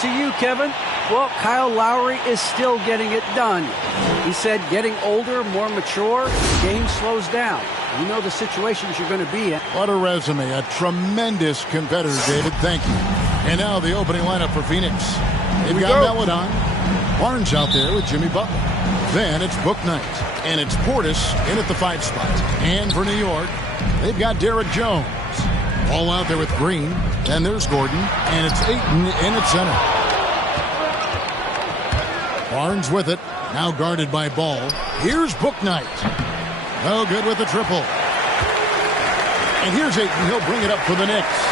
to you, Kevin. Well, Kyle Lowry is still getting it done. He said getting older, more mature, the game slows down. You know the situations you're going to be in. What a resume. A tremendous competitor, David. Thank you. And now the opening lineup for Phoenix. They've got Meladon. Barnes out there with Jimmy Butler. Then it's Book Knight. And it's Portis in at the 5 spot. And for New York, they've got Derek Jones. All out there with Green. Then there's Gordon. And it's Ayton in at center. Barnes with it. Now guarded by Ball. Here's Book Knight. No good with the triple. And here's Ayton. He'll bring it up for the Knicks.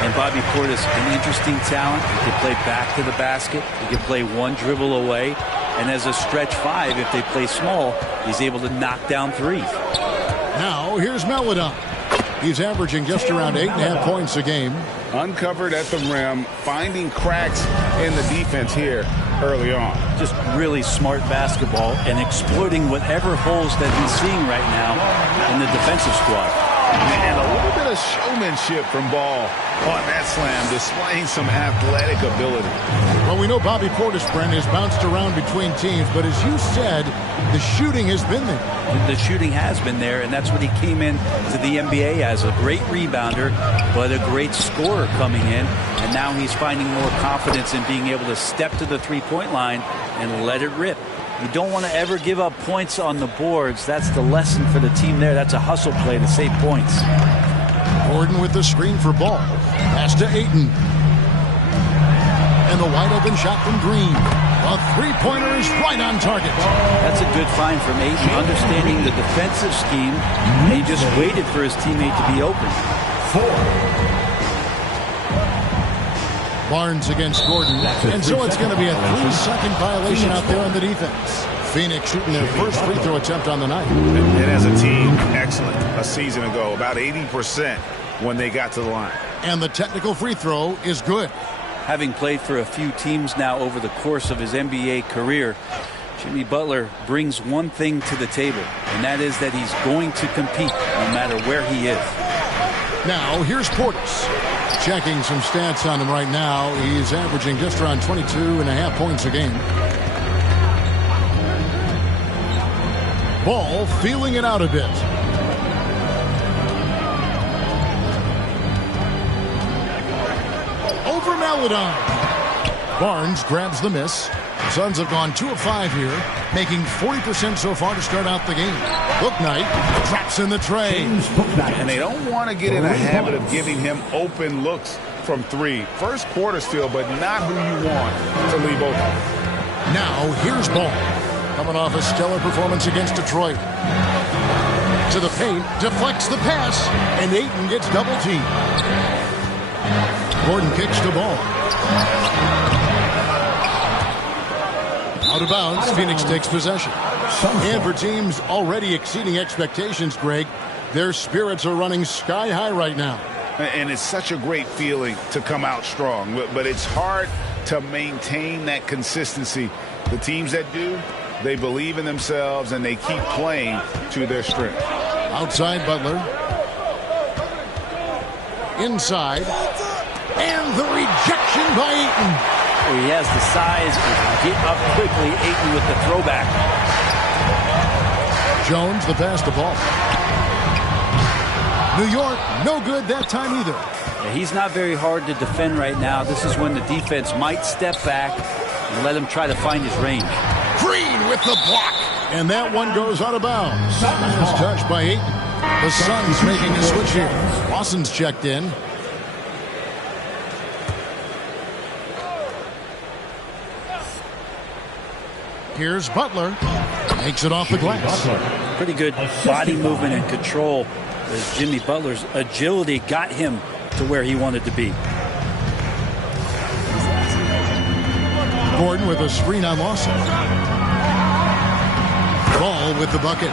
And Bobby Portis, an interesting talent. He can play back to the basket. He can play one dribble away. And as a stretch 5, if they play small, he's able to knock down threes. Now here's Meladon. He's averaging just around 8.5 points a game. Uncovered at the rim, finding cracks in the defense here early on. Just really smart basketball and exploiting whatever holes that he's seeing right now in the defensive squad. And a little bit of showmanship from Ball on that slam, displaying some athletic ability. Well, we know Bobby Portis, Brent, has bounced around between teams, but as you said, the shooting has been there. The shooting has been there, and that's what he came in to the NBA as, a great rebounder, but a great scorer coming in. And now he's finding more confidence in being able to step to the three-point line and let it rip. You don't want to ever give up points on the boards. That's the lesson for the team there. That's a hustle play to save points. Gordon with the screen for Ball. Pass to Ayton. And the wide open shot from Green. A three-pointer is right on target. That's a good find from Ayton, understanding the defensive scheme. And he just waited for his teammate to be open. 4. Barnes against Gordon. And so it's going to be a 3-second violation out there on the defense. Phoenix shooting their first free throw attempt on the night. And as a team, excellent. A season ago, about 80% when they got to the line. And the technical free throw is good. Having played for a few teams now over the course of his NBA career, Jimmy Butler brings one thing to the table, and that is that he's going to compete no matter where he is. Now, here's Portis. Checking some stats on him right now. He's averaging just around 22.5 points a game. Ball feeling it out a bit. Over Meladon. Barnes grabs the miss. The Suns have gone 2 of 5 here, making 40% so far to start out the game. Book Knight traps in the tray. And they don't want to get in a habit of giving him open looks from 3. First quarter still, but not who you want to leave open. Now here's Ball. Coming off a stellar performance against Detroit. To the paint, deflects the pass, and Ayton gets double teamed. Gordon kicks the ball. Out of bounds, Phoenix takes possession. And for teams already exceeding expectations, Greg, their spirits are running sky high right now. And it's such a great feeling to come out strong, but it's hard to maintain that consistency. The teams that do, they believe in themselves and they keep playing to their strength. Outside Butler. Inside. And the rejection by Ayton. He has the size to get up quickly. Ayton with the throwback. Jones the pass to Ball. New York, no good that time either. Yeah, he's not very hard to defend right now. This is when the defense might step back and let him try to find his range. Green with the block. And that one goes out of bounds. Last touch by Ayton. The Suns making a switch here. Lawson's checked in. Here's Butler. Makes it off the glass. Pretty good body movement and control as Jimmy Butler's agility got him to where he wanted to be. Gordon with a screen on Lawson. Ball with the bucket.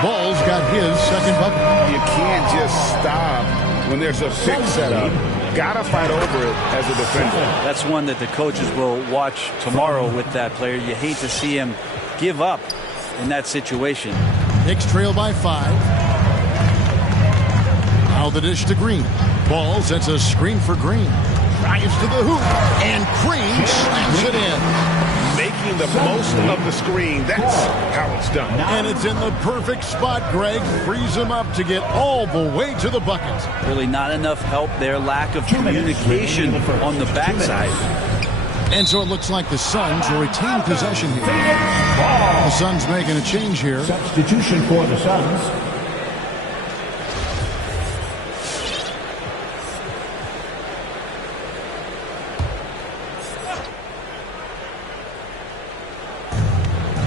Ball's got his second bucket. You can't just stop when there's a pick set up. Gotta fight over it as a defender. That's one that the coaches will watch tomorrow with that player. You hate to see him give up in that situation. Knicks trail by 5. Now the dish to Green. Ball sets a screen for Green. Drives to the hoop. And Green the most of the screen. That's how it's done. And it's in the perfect spot, Greg. Frees him up to get all the way to the bucket. Really not enough help there. Lack of communication on the backside. And so it looks like the Suns will retain possession here. The Suns making a change here. Substitution for the Suns.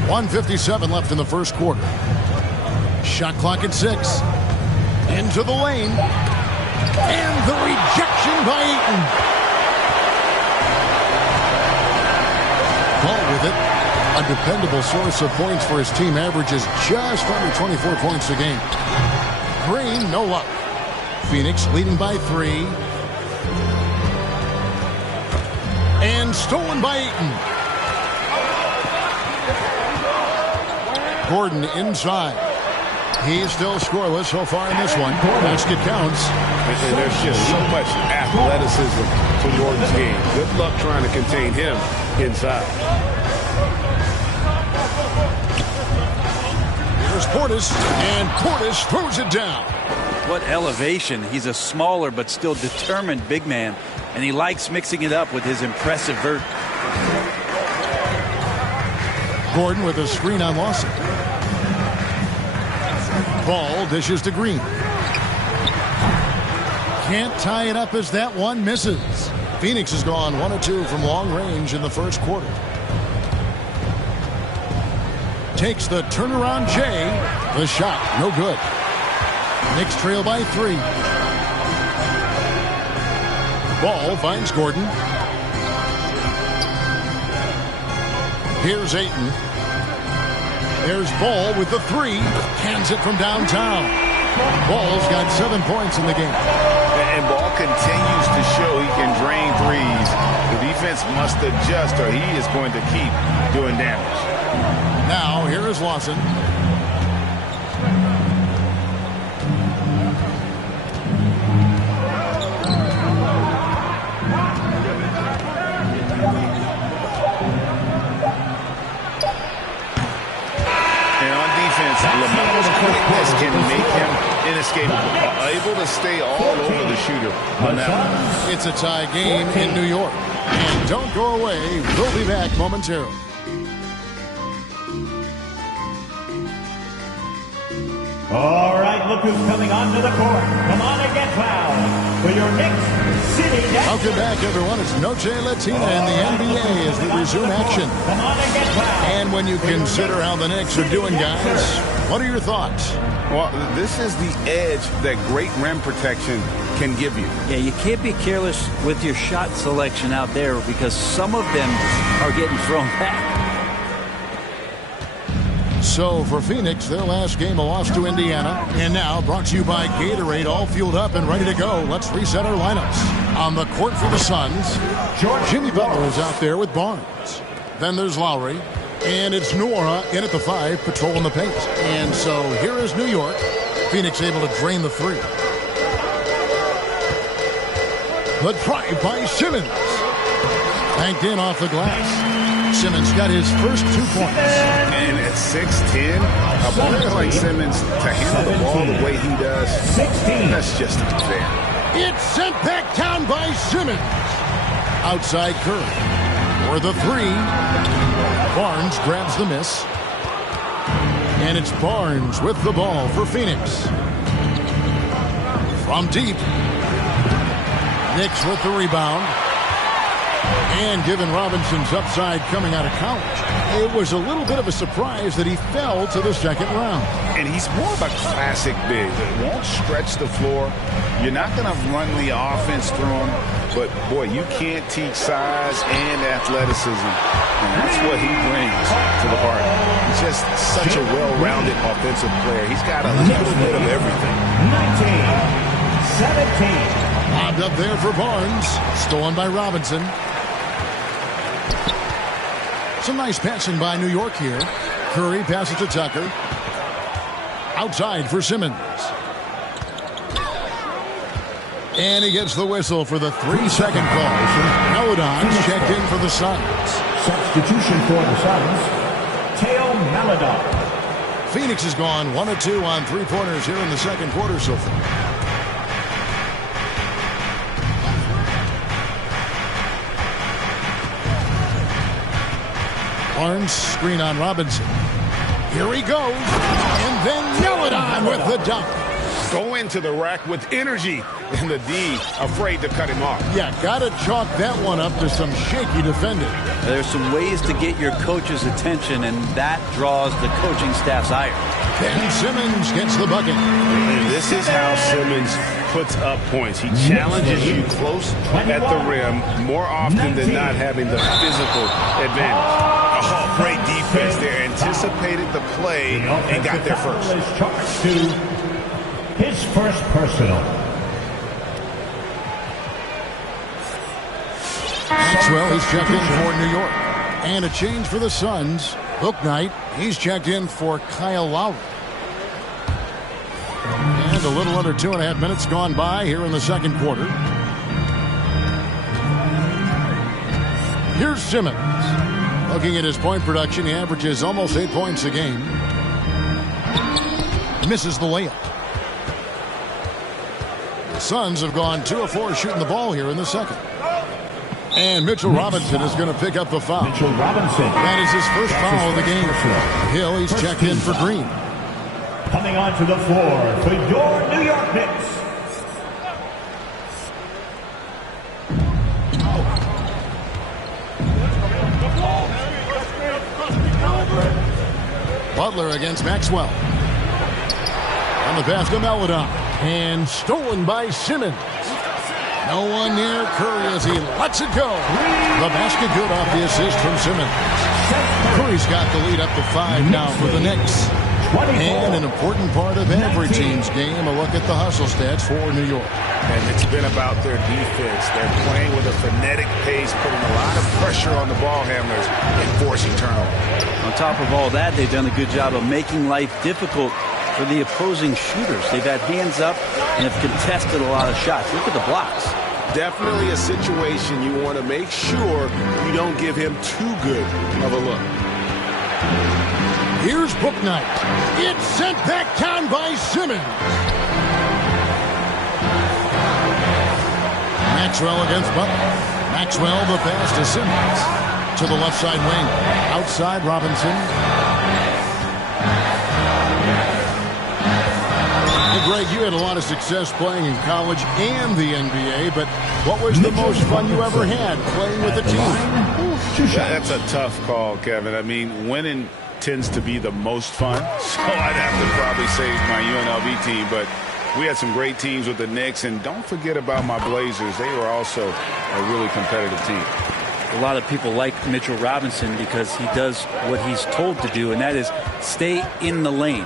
.157 left in the first quarter. Shot clock at 6. Into the lane. And the rejection by Eaton. Ball with it. A dependable source of points for his team. Averages just under 24 points a game. Green, no luck. Phoenix leading by 3. And stolen by Eaton. Gordon inside. He's still scoreless so far in this one. Basket counts. And there's just so much athleticism to Gordon's game. Good luck trying to contain him inside. Here's Portis, and Portis throws it down. What elevation. He's a smaller but still determined big man, and he likes mixing it up with his impressive vert. Gordon with a screen on Lawson. Ball dishes to Green. Can't tie it up as that one misses. Phoenix has gone 1 of 2 from long range in the first quarter. Takes the turnaround J. The shot, no good. Knicks trail by 3. Ball finds Gordon. Here's Ayton. There's Ball with the 3. Hands it from downtown. Ball's got 7 points in the game. And Ball continues to show he can drain threes. The defense must adjust or he is going to keep doing damage. Now, here is Lawson. LaMelo's quickness can make him inescapable, able to stay all over the shooter on that one. It's a tie game in New York. And don't go away. We'll be back momentarily. All right, look who's coming onto the court. Come on and get fouled for your Knicks City. Welcome back, everyone. It's Noche Latina in the NBA as we resume action. Come on and get fouled. And when you consider how the Knicks are doing, guys, what are your thoughts? Well, this is the edge that great rim protection can give you. Yeah, you can't be careless with your shot selection out there because some of them are getting thrown back. So for Phoenix, their last game a loss to Indiana. And now brought to you by Gatorade, all fueled up and ready to go. Let's reset our lineups. On the court for the Suns, Jimmy Butler is out there with Barnes. Then there's Lowry. And it's Noura in at the 5, patrolling the paint. And so here is New York. Phoenix able to drain the 3. The drive by Simmons. Banked in off the glass. Simmons got his first 2 points. And at 6'10", a player like Simmons to handle the ball the way he does, that's just unfair. It's sent back down by Simmons. Outside Curry. For the 3. Barnes grabs the miss. And it's Barnes with the ball for Phoenix. From deep. Knicks with the rebound. And given Robinson's upside coming out of college, it was a little bit of a surprise that he fell to the second round. And he's more of a classic big that won't stretch the floor. You're not going to run the offense through him. But, boy, you can't teach size and athleticism. And that's what he brings to the party. He's just such a well-rounded offensive player. He's got a little bit of everything. 19-17. Lobbed up there for Barnes. Stolen by Robinson. Some nice passing by New York here. Curry passes to Tucker. Outside for Simmons. And he gets the whistle for the 3-second call. Melodon's checked in for the Suns. Substitution for the Suns, Teo Maladon. Phoenix has gone 1 of 2 on three-pointers here in the second quarter so far. Barnes, screen on Robinson. Here he goes, and then Maladon with the dunk. Go into the rack with energy, and the D afraid to cut him off. Yeah, gotta chalk that one up to some shaky defending. There's some ways to get your coach's attention, and that draws the coaching staff's ire. Ben Simmons gets the bucket. This is how Simmons puts up points. He challenges you close at the rim more often than not, having the physical advantage. Oh, great defense there. Anticipated the play and got there first. Charged to his first personal. Maxwell is checked in for New York. And a change for the Suns. Bouknight, he's checked in for Kyle Lowry. And a little under 2.5 minutes gone by here in the second quarter. Here's Simmons. Looking at his point production, he averages almost 8 points a game. Misses the layup. The Suns have gone 2 of 4 shooting the ball here in the second. And Mitchell Robinson is going to pick up the foul. Mitchell Robinson. That is his first foul of the game. Hill, he's checked in for Green. Coming onto the floor for your New York Knicks. Butler against Maxwell. On the pass to Maladon. And stolen by Simmons. No one near Curry as he lets it go. The basket good off the assist from Simmons. Curry's got the lead up to 5 now for the Knicks. And an important part of every team's game, a look at the hustle stats for New York. And it's been about their defense. They're playing with a frenetic pace, putting a lot of pressure on the ball handlers and forcing turnovers. On top of all that, they've done a good job of making life difficult for the opposing shooters. They've had hands up and have contested a lot of shots. Look at the blocks. Definitely a situation you want to make sure you don't give him too good of a look. Here's Bouknight. It's sent back down by Simmons. Maxwell against Butler. Maxwell the pass to Simmons. To the left side wing. Outside Robinson. Hey Greg, you had a lot of success playing in college and the NBA, but what was the most fun you ever had playing with a team? That's a tough call, Kevin. I mean, winning tends to be the most fun, so I'd have to probably say my UNLV team, but we had some great teams with the Knicks, and don't forget about my Blazers. They were also a really competitive team. A lot of people like Mitchell Robinson because he does what he's told to do, and that is stay in the lane.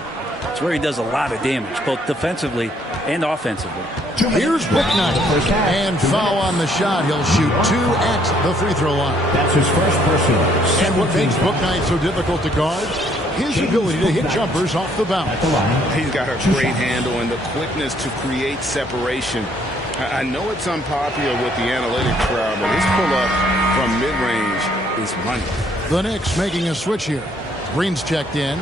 It's where he does a lot of damage, both defensively and offensively. Here's Bouknight. And foul on the shot. He'll shoot 2 at the free throw line. That's his first personal. And what makes Bouknight so difficult to guard? His ability to hit jumpers off the bounce. He's got a great handle and the quickness to create separation. I know it's unpopular with the analytics crowd, but his pull-up from mid-range is money. The Knicks making a switch here. Green's checked in.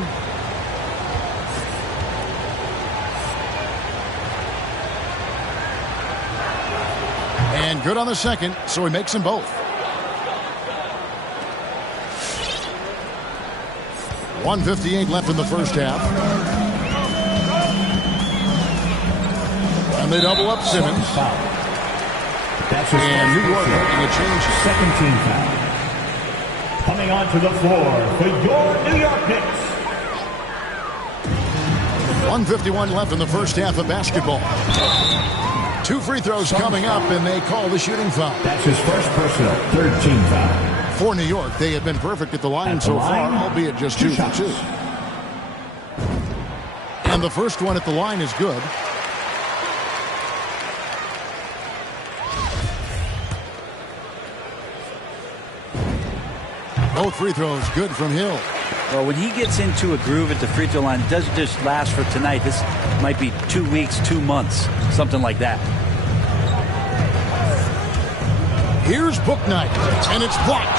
And good on the second, so he makes them both. .158 left in the first half. And they double up Simmons. And New York making a change. Second team foul. Coming onto the floor for your New York Knicks. 1:51 left in the first half of basketball. 2 free throws coming up, and they call the shooting foul. That's his first personal, third team foul. For New York, they have been perfect at the line so far, albeit just 2 for 2. And the first one at the line is good. Both free throws good from Hill. Well, when he gets into a groove at the free throw line, it doesn't just last for tonight. This might be 2 weeks, 2 months, something like that. Here's Bouknight, and it's blocked.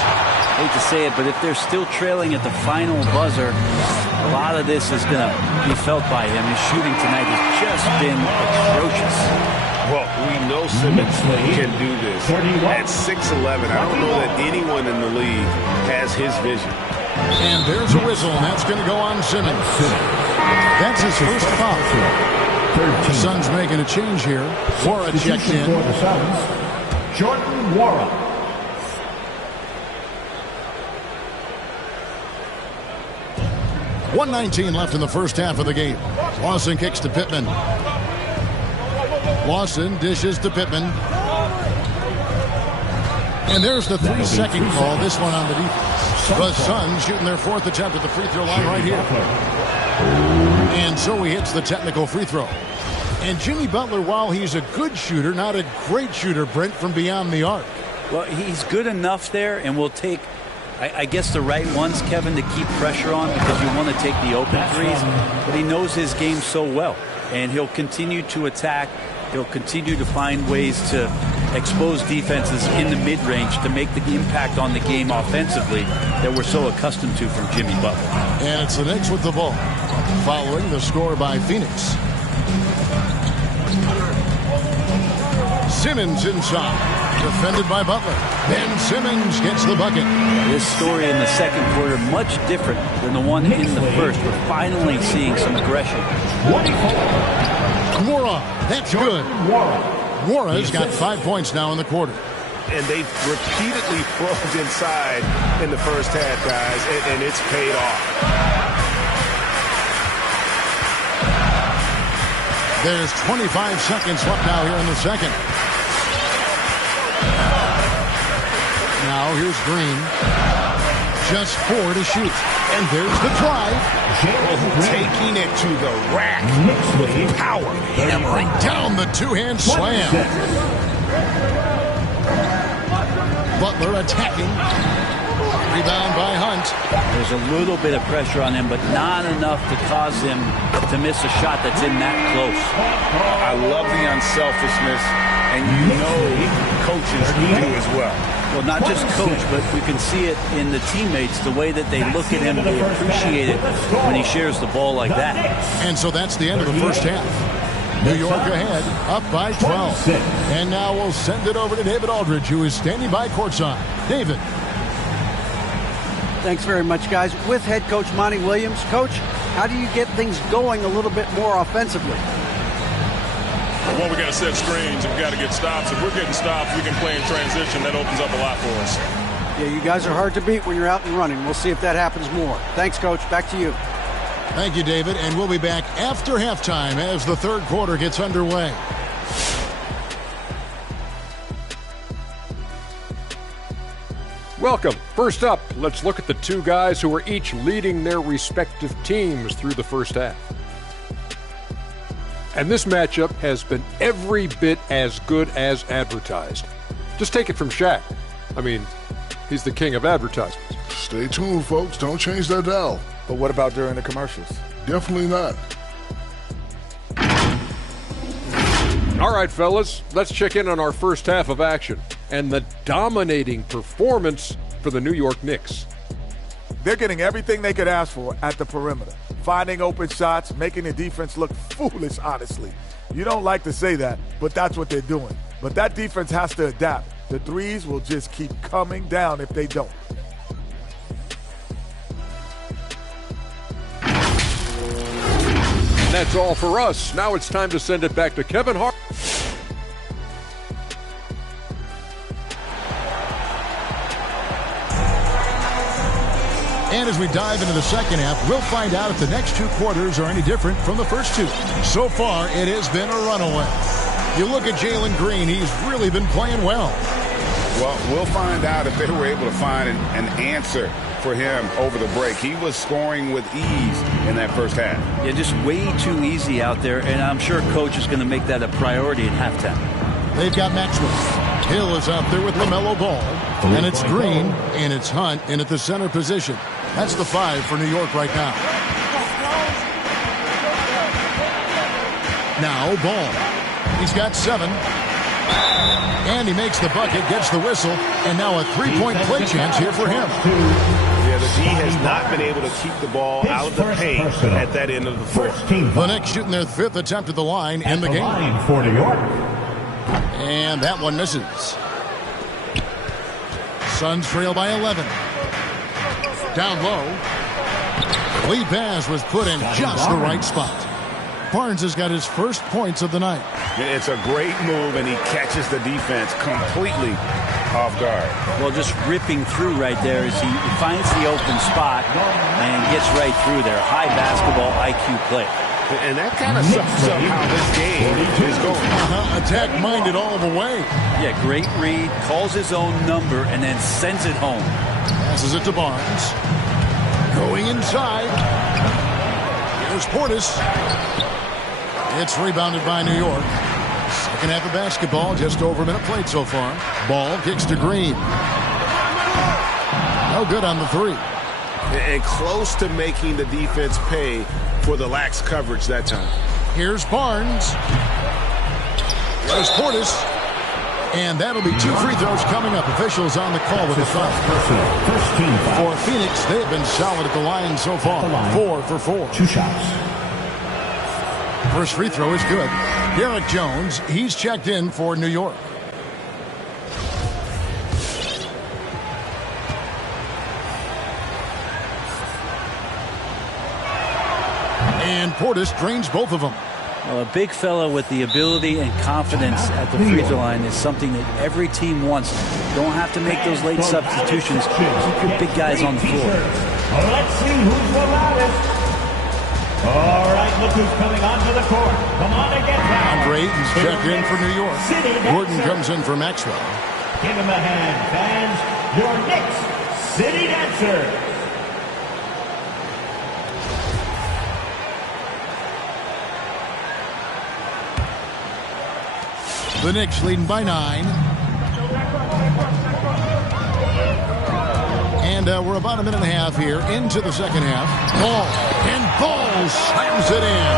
hate to say it, but if they're still trailing at the final buzzer, a lot of this is going to be felt by him. His shooting tonight has just been atrocious. Well, we know Simmons can do this. At 6'11", I don't know that anyone in the league has his vision. And there's a whistle, and that's going to go on Simmons. That's his first foul. The Suns making a change here. Wara checked in. For the Suns, Jordan Wara. .119 left in the first half of the game. Lawson kicks to Pittman. Lawson dishes to Pittman. And there's the 3-second call. This one on the defense. The Suns shooting their fourth attempt at the free throw line right here. And so he hits the technical free throw. And Jimmy Butler, while he's a good shooter, not a great shooter, Brent, from beyond the arc. Well, he's good enough there, and will take, I guess, the right ones, Kevin, to keep pressure on, because you want to take the open threes. But he knows his game so well, and he'll continue to attack. He'll continue to find ways to expose defenses in the mid-range to make the impact on the game offensively that we're so accustomed to from Jimmy Butler. And it's the Knicks with the ball, following the score by Phoenix. Simmons inside, defended by Butler. Then Simmons gets the bucket. This story in the second quarter much different than the one in the first. We're finally seeing some aggression. Wara, that's good. Wara's got 5 points now in the quarter. And they've repeatedly froze inside in the first half, guys, and it's paid off. There's 25 seconds left now here in the second. Now here's Green. Just 4 to shoot. And there's the drive. Taking it to the rack with power. Hammering down the two-hand slam. Butler attacking. Rebound by Hunt. There's a little bit of pressure on him, but not enough to cause him to miss a shot that's in that close. I love the unselfishness, and you know coaches do as well. Well, not just coach, but we can see it in the teammates, the way that they look at him, they appreciate it when he shares the ball like that. And so that's the end of the first half. New York ahead, up by 12. And now we'll send it over to David Aldridge, who is standing by courtside. David. Thanks very much, guys. With head coach Monty Williams. Coach, how do you get things going a little bit more offensively? Well, we got to set screens and we got to get stops. If we're getting stops, we can play in transition. That opens up a lot for us. Yeah, you guys are hard to beat when you're out and running. We'll see if that happens more. Thanks, Coach. Back to you. Thank you, David. And we'll be back after halftime as the third quarter gets underway. Welcome. First up, let's look at the two guys who are each leading their respective teams through the first half. And this matchup has been every bit as good as advertised. Just take it from Shaq. I mean, he's the king of advertisements. Stay tuned, folks. Don't change that dial. But what about during the commercials? Definitely not. All right, fellas, let's check in on our first half of action and the dominating performance for the New York Knicks. They're getting everything they could ask for at the perimeter. Finding open shots, making the defense look foolish, honestly. You don't like to say that, but that's what they're doing. But that defense has to adapt. The threes will just keep coming down if they don't. And that's all for us. Now it's time to send it back to Kevin Hart. And as we dive into the second half, we'll find out if the next two quarters are any different from the first two. So far, it has been a runaway. You look at Jalen Green, he's really been playing well. Well, we'll find out if they were able to find an answer for him over the break. He was scoring with ease in that first half. Yeah, just way too easy out there, and I'm sure Coach is going to make that a priority at halftime. They've got Maxwell. Hill is out there with LaMelo Ball. And it's Green, and it's Hunt in at the center position. That's the 5 for New York right now. Now Ball. He's got 7. And he makes the bucket, gets the whistle, and now a three-point play chance here for him. Yeah, the D has not been able to keep the ball out of the paint at that end of the floor. The Knicks shooting their 5th attempt at the line in the game. For New York. And that one misses. Suns trail by 11. Down low. Lead pass was put in just the right spot. Barnes has got his first points of the night. It's a great move, and he catches the defense completely off guard. Well, just ripping through right there as he finds the open spot and gets right through there. High basketball IQ play. And that kind of sums up how this game is going. Attack-minded all the way. Yeah, great read, calls his own number, and then sends it home. Passes it to Barnes. Going inside. Here's Portis. It's rebounded by New York. Second half of basketball, just over a minute played so far. Ball kicks to Green. No good on the three. And close to making the defense pay for the lax coverage that time. Here's Barnes. There's Portis. And that'll be 2 free throws coming up. Officials on the call with the foul. For Phoenix, they have been solid at the line so far. 4 for 4. 2 shots. First free throw is good. Derek Jones, he's checked in for New York. And Portis drains both of them. Well, a big fella with the ability and confidence at the free throw line is something that every team wants. Don't have to make those late substitutions. Keep your big guys on the floor. Let's see who's the loudest. All right, look who's coming onto the court. Come on and get down. Andre Ayton's checked in for New York. Gordon comes in for Maxwell. Give him a hand, fans. Your Knicks City Dancers. The Knicks leading by 9. And we're about a minute and a half here into the second half. Ball. And Ball slams it in.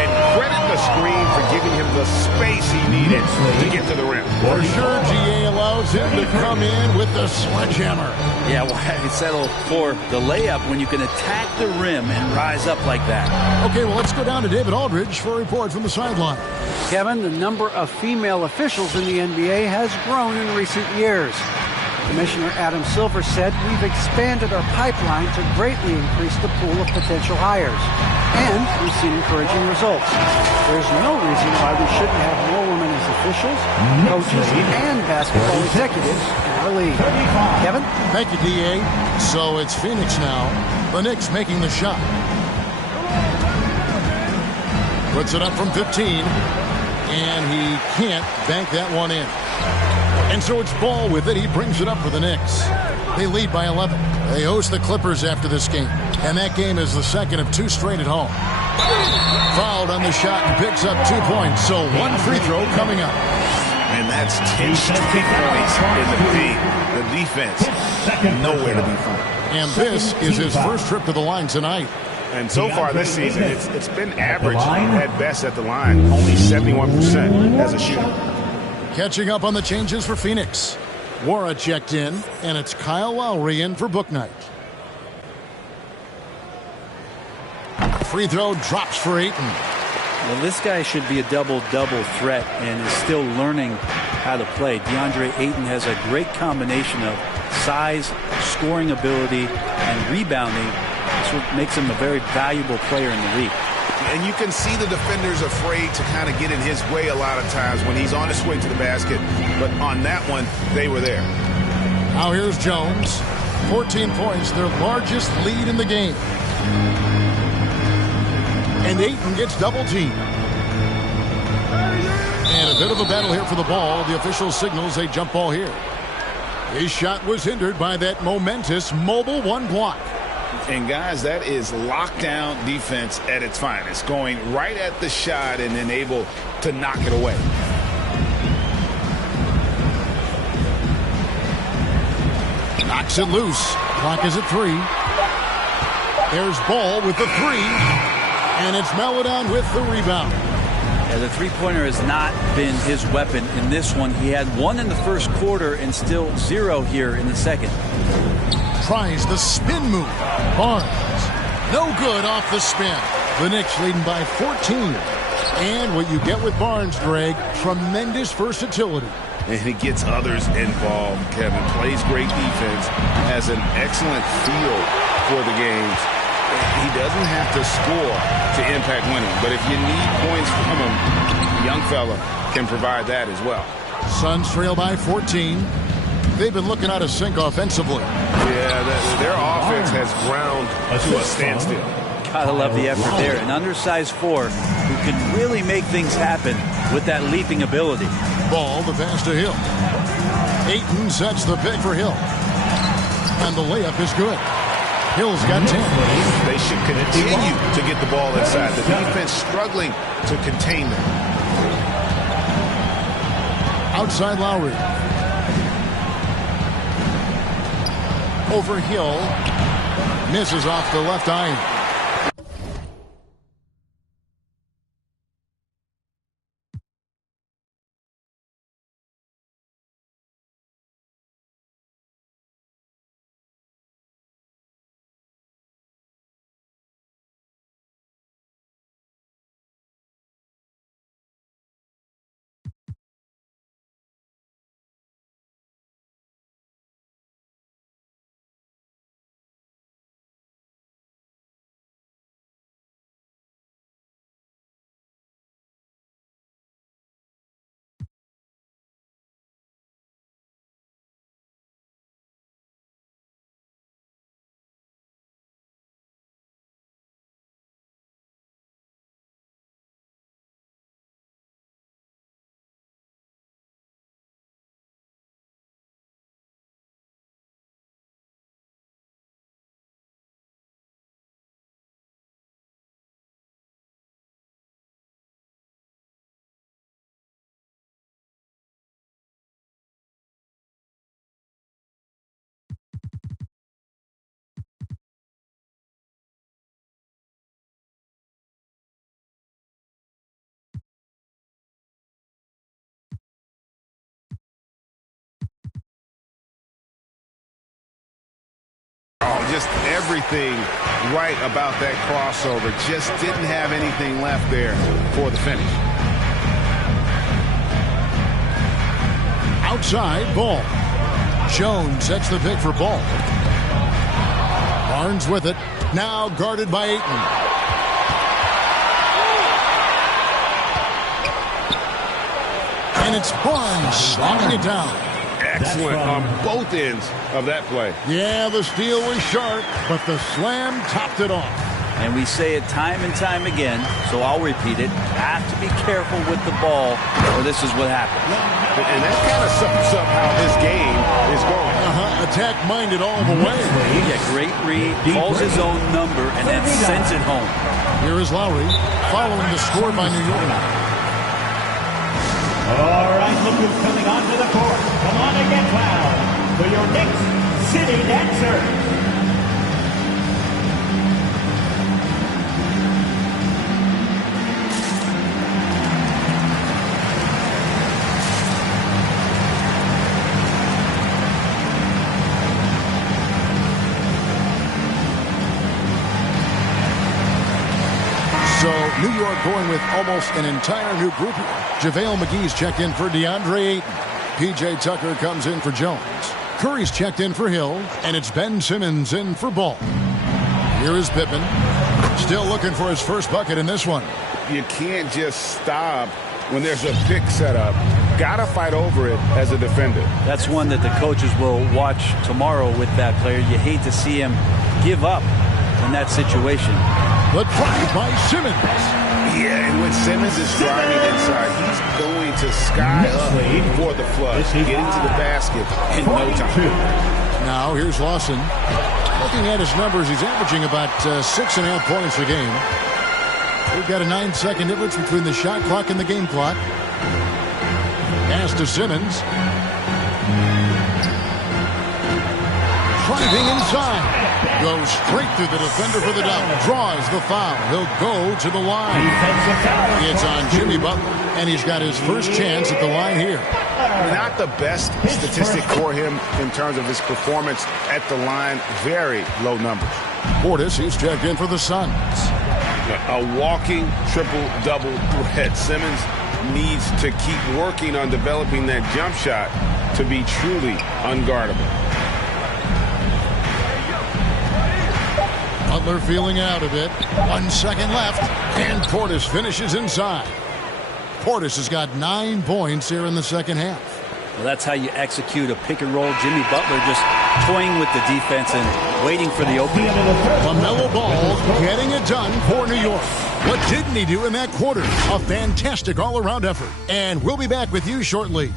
And credit the screen for giving him the space he needed to get to the rim. For sure, GA allows him to come in with the sledgehammer. Yeah, why settle for the layup when you can attack the rim and rise up like that? Okay, well, let's go down to David Aldridge for a report from the sideline. Kevin, the number of female officials in the NBA has grown in recent years. Commissioner Adam Silver said, "We've expanded our pipeline to greatly increase the pool of potential hires. And we've seen encouraging results. There's no reason why we shouldn't have more women as officials, coaches, and basketball executives in our league." Kevin? Thank you, DA. So it's Phoenix now. The Knicks making the shot. Puts it up from 15. And he can't bank that one in. And so it's Ball with it. He brings it up for the Knicks. They lead by 11. They host the Clippers after this game. And that game is the second of 2 straight at home. Fouled on the shot and picks up 2 points. So 1 free throw coming up. And that's 10 straight points in the paint. The defense, nowhere to be found. And this is his first trip to the line tonight. And so far this season, it's been average at best at the line. Only 71% as a shooter. Catching up on the changes for Phoenix. Wara checked in, and it's Kyle Lowry in for Book Night. Free throw drops for Ayton. Well, this guy should be a double-double threat and is still learning how to play. DeAndre Ayton has a great combination of size, scoring ability, and rebounding. That's what makes him a very valuable player in the league. And you can see the defenders afraid to kind of get in his way a lot of times when he's on his way to the basket. But on that one, they were there. Now here's Jones. 14 points, their largest lead in the game. And Ayton gets double-teamed. And a bit of a battle here for the ball. The official signals a jump ball here. His shot was hindered by that momentous mobile 1 block. And, guys, that is lockdown defense at its finest. Going right at the shot and then able to knock it away. Knocks it loose. Clock is at 3. There's Ball with the 3. And it's Melodon with the rebound. Yeah, the three-pointer has not been his weapon in this one. He had one in the first quarter and still 0 here in the second. Tries the spin move. Barnes. No good off the spin. The Knicks leading by 14. And what you get with Barnes, Greg, tremendous versatility. And he gets others involved. Kevin plays great defense, has an excellent feel for the games. He doesn't have to score to impact winning, but if you need points from him, the young fella can provide that as well. Suns trail by 14. They've been looking out of sync offensively. Yeah, their offense has ground to a standstill. Gotta love the effort there. An undersized 4 who can really make things happen with that leaping ability. Ball, the pass to Hill. Ayton sets the pick for Hill. And the layup is good. Hill's got 10. They should continue to get the ball inside. The defense struggling to contain them. Outside Lowry. Over Hill. Misses off the left iron. Just everything right about that crossover. Just didn't have anything left there for the finish. Outside, Ball. Jones sets the pick for Ball. Barnes with it. Now guarded by Ayton. And it's Barnes knocking it down. Excellent on both ends of that play. Yeah, the steal was sharp, but the slam topped it off. And we say it time and time again, so I'll repeat it. Have to be careful with the ball, or this is what happens. And that kind of sums up how this game is going. Attack-minded all the way. Yeah, great read, calls his own number, and then sends it home. Here is Lowry, following the score by New York. All right, look who's coming onto the court. Come on and get loud for your Knicks City Dancer. So New York going with almost an entire new group here. JaVale McGee's checked in for DeAndre Ayton. P.J. Tucker comes in for Jones. Curry's checked in for Hill. And it's Ben Simmons in for Ball. Here is Pippen. Still looking for his first bucket in this one. You can't just stop when there's a pick set up. Got to fight over it as a defender. That's one that the coaches will watch tomorrow with that player. You hate to see him give up in that situation. The drive by Simmons. Yeah, and when Simmons is driving inside, he's going to sky up for the flush, getting to the basket in no time. Now here's Lawson. Looking at his numbers, he's averaging about 6.5 points a game. We've got a 9-second difference between the shot clock and the game clock. Pass to Simmons. driving inside. Goes straight through the defender for the double. Draws the foul. He'll go to the line. It's on Jimmy Butler, and he's got his first chance at the line here. Not the best statistic for him in terms of his performance at the line. Very low numbers. Portis, he's checked in for the Suns. A walking triple-double threat. Simmons needs to keep working on developing that jump shot to be truly unguardable. Butler feeling out a bit. 1 second left, and Portis finishes inside. Portis has got 9 points here in the second half. Well, that's how you execute a pick and roll. Jimmy Butler just toying with the defense and waiting for the opening. LaMelo Ball getting it done for New York. What didn't he do in that quarter? A fantastic all-around effort. And we'll be back with you shortly.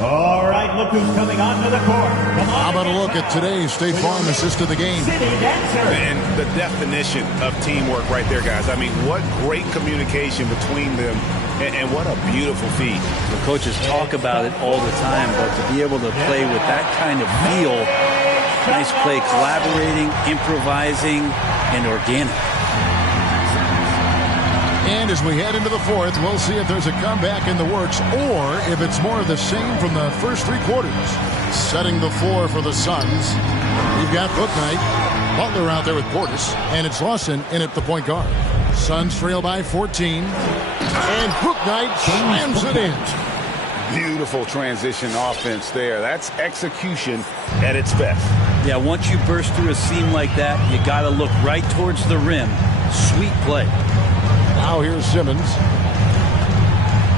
All right, look who's coming onto the court. How about a look at today's State Farm assist of the game? And the definition of teamwork right there, guys. I mean, what great communication between them, and what a beautiful feed. The coaches talk about it all the time, but to be able to play with that kind of feel, nice play, collaborating, improvising, and organic. And as we head into the fourth, we'll see if there's a comeback in the works or if it's more of the same from the first 3 quarters. Setting the floor for the Suns, we've got Bouknight, Butler out there with Portis, and it's Lawson in at the point guard. Suns trail by 14, and Bouknight slams it in. Beautiful transition offense there. That's execution at its best. Yeah, once you burst through a seam like that, you got to look right towards the rim. Sweet play. Now here's Simmons.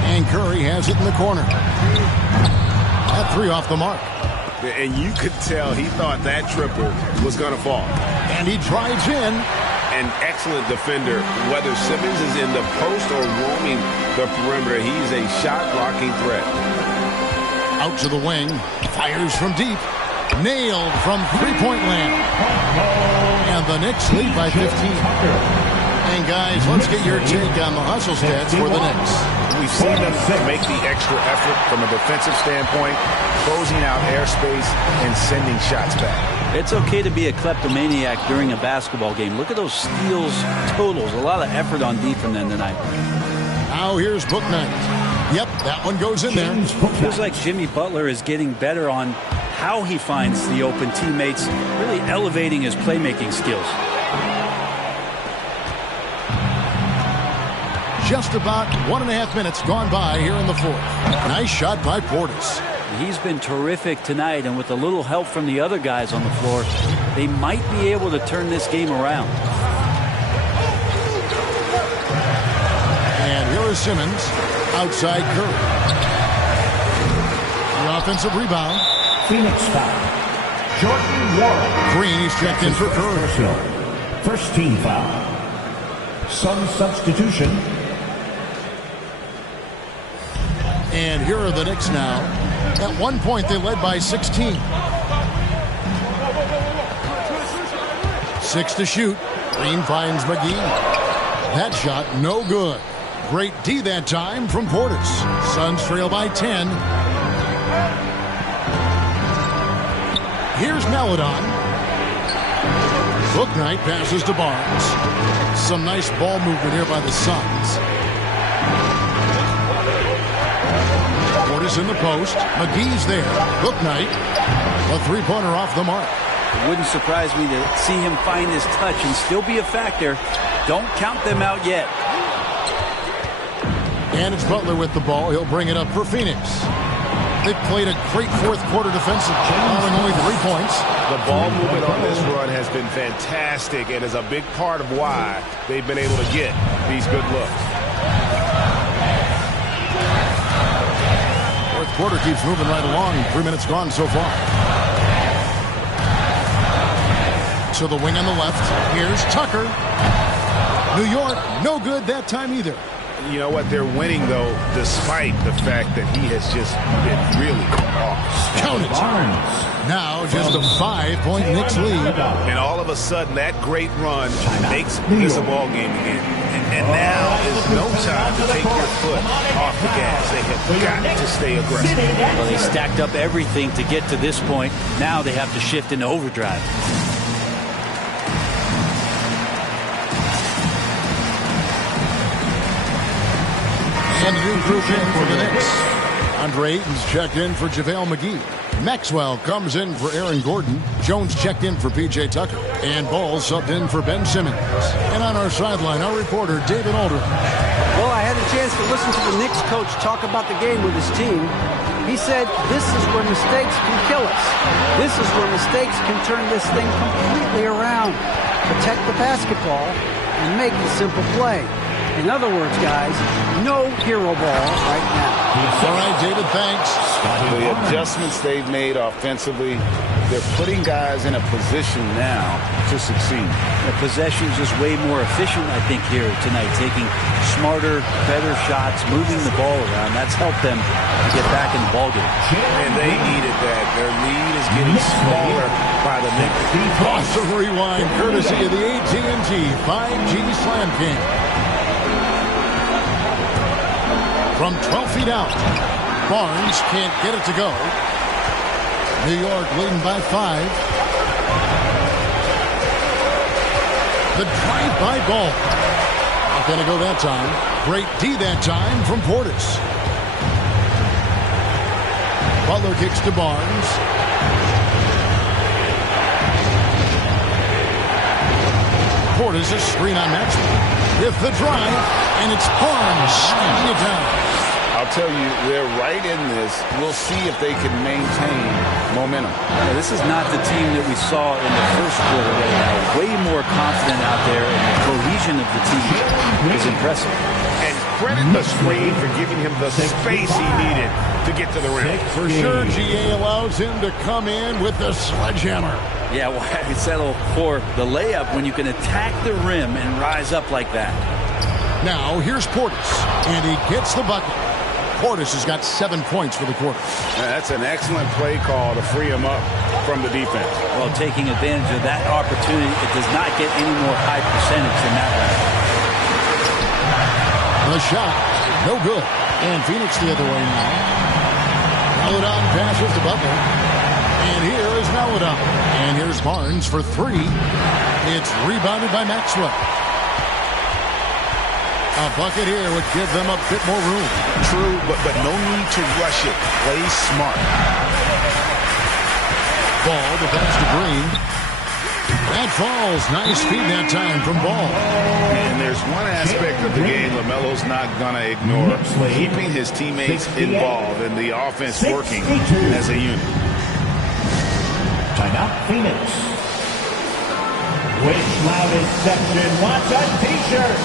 And Curry has it in the corner. That 3 off the mark. And you could tell he thought that triple was going to fall. And he drives in. An excellent defender, whether Simmons is in the post or roaming the perimeter. He's a shot-blocking threat. Out to the wing. Fires from deep. Nailed from three-point land. And the Knicks lead by 15. And guys, let's get your take on the hustle stats for the Knicks. We've seen them make the extra effort from a defensive standpoint, closing out airspace and sending shots back. It's okay to be a kleptomaniac during a basketball game. Look at those steals totals. A lot of effort on D from them tonight. Now here's Bouknight. Yep, that one goes in there. Feels like Jimmy Butler is getting better on how he finds the open teammates, really elevating his playmaking skills. Just about 1.5 minutes gone by here in the fourth. Nice shot by Portis. He's been terrific tonight, and with a little help from the other guys on the floor, they might be able to turn this game around. And here is Simmons outside Curry. The offensive rebound. Phoenix foul. Jordan Warren. Green, he's checked in for Curry. First team foul. Some substitution. And here are the Knicks now. At one point, they led by 16. 6 to shoot. Green finds McGee. That shot, no good. Great D that time from Portis. Suns trail by 10. Here's Melodon. Bouknight passes to Barnes. Some nice ball movement here by the Suns. Portis in the post. McGee's there. Bouknight. A 3-pointer off the mark. It wouldn't surprise me to see him find his touch and still be a factor. Don't count them out yet. And it's Butler with the ball. He'll bring it up for Phoenix. They played a great fourth quarter defensive, allowing only 3 points. The ball movement on this run has been fantastic and is a big part of why they've been able to get these good looks. Fourth quarter keeps moving right along. 3 minutes gone so far. To the wing on the left. Here's Tucker. New York, no good that time either. You know what? They're winning, though, despite the fact that he has just been really off. Count it. Now just a 5-point Knicks lead. And all of a sudden, that great run makes this a ball game again. And And now is no time to take your foot off the gas. They have got to stay aggressive. Well, they stacked up everything to get to this point. Now they have to shift into overdrive. And a new group in for the Knicks. Andre Ayton's checked in for JaVale McGee. Maxwell comes in for Aaron Gordon. Jones checked in for P.J. Tucker. And Ball subbed in for Ben Simmons. And on our sideline, our reporter, David Aldridge. Well, I had a chance to listen to the Knicks coach talk about the game with his team. He said, this is where mistakes can kill us. This is where mistakes can turn this thing completely around. Protect the basketball and make the simple play. In other words, guys, no hero ball right now. All right, David, thanks. The adjustments they've made offensively, they're putting guys in a position now to succeed. The possession's just way more efficient, I think, here tonight. Taking smarter, better shots, moving the ball around. That's helped them to get back in the ballgame. And they needed that. Their lead is getting smaller by the minute. Cross of rewind, courtesy of the AT&T 5G Slam King. From 12 feet out, Barnes can't get it to go. New York leading by 5. The drive-by ball. Not going to go that time. Great D that time from Portis. Butler kicks to Barnes. Portis, a screen on Maxwell. With the drive, and it's Barnes slamming it down. I'll tell you, they're right in this. We'll see if they can maintain momentum. Yeah, this is not the team that we saw in the first quarter right now. Way more confident out there, and the cohesion of the team is impressive. And credit the screen for giving him the space he needed to get to the rim. For sure, GA allows him to come in with the sledgehammer. Yeah, why settle for the layup when you can attack the rim and rise up like that? Now, here's Portis, and he gets the bucket. Portis has got 7 points for the quarter. That's an excellent play call to free him up from the defense. Well, taking advantage of that opportunity, it does not get any more high percentage than that one. The shot, no good. And Phoenix the other way now. Melodon passes to Butler. And here is Melodon. And here's Barnes for 3. It's rebounded by Maxwell. A bucket here would give them a bit more room. True, but no need to rush it. Play smart. Ball, the pass to Green. That falls. Nice feed that time from Ball. And there's one aspect of the game LaMelo's not going to ignore. Keeping his teammates involved and the offense working as a unit. Timeout, Phoenix. Which loudest section wants a t-shirt?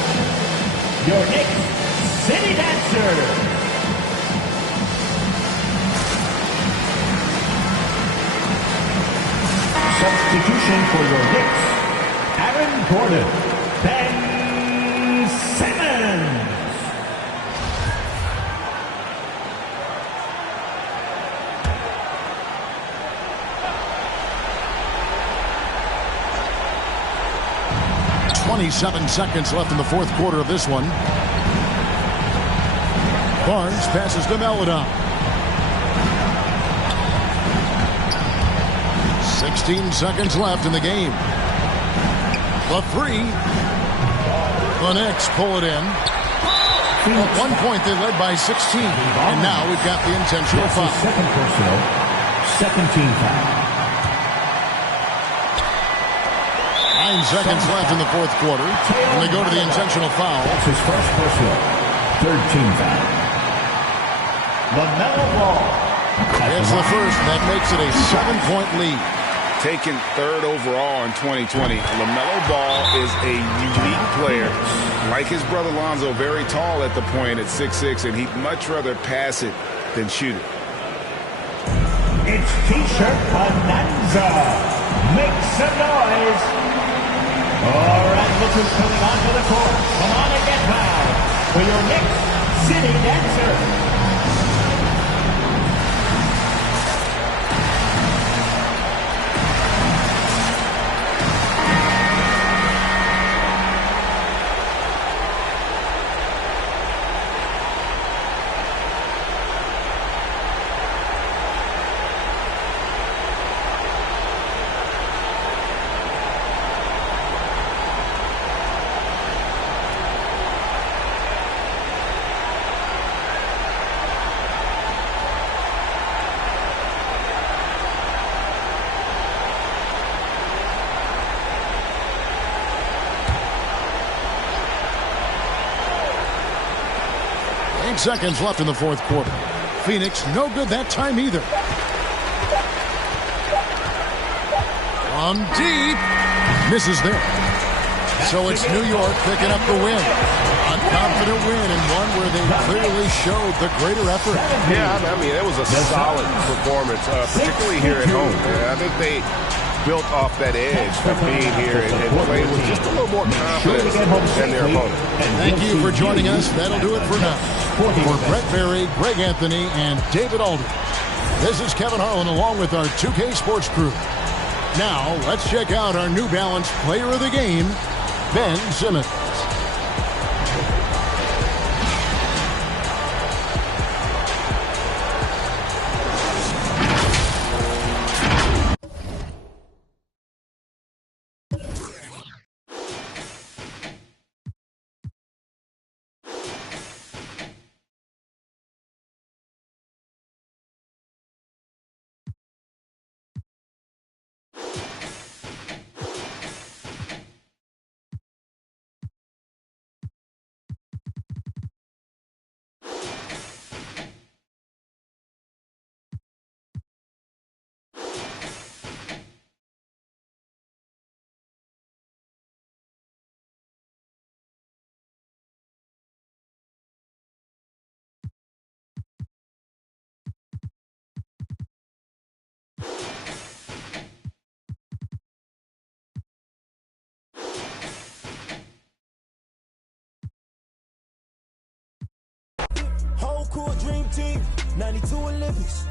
Your Knicks City Dancer. Substitution for your Knicks, Aaron Gordon, Ben Simmons. .27 seconds left in the fourth quarter of this one. Barnes passes to Melodon. 16 seconds left in the game. The 3. The Knicks pull it in. At one point they led by 16. And now we've got the intentional foul. Second personal. Second team foul. 9 seconds left in the fourth quarter. And they go to the intentional foul. That's his first personal. Third team foul. LaMelo Ball. It's the first. That makes it a 7-point lead. Taken third overall in 2020, LaMelo Ball is a unique player. Like his brother Lonzo, very tall at the point at 6'6", and he'd much rather pass it than shoot it. It's T-shirt Bonanza. Make some noise. All right, look who's coming onto the court. Come on and get loud for your Knicks City Dancer. 10 seconds left in the fourth quarter. Phoenix no good that time either. From deep. Misses there. So it's New York picking up the win. A confident win and one where they clearly showed the greater effort. Yeah, I mean, it was a solid performance, particularly here at home. I think they built off that edge of being here and playing with just a little more confidence than their opponent. Thank you for joining us. That'll do it for now. For Brett Berry, Greg Anthony, and David Aldridge, this is Kevin Harlan along with our 2K Sports crew. Now, let's check out our New Balance player of the game, Ben Simmons. Whole core dream team, 92 Olympics.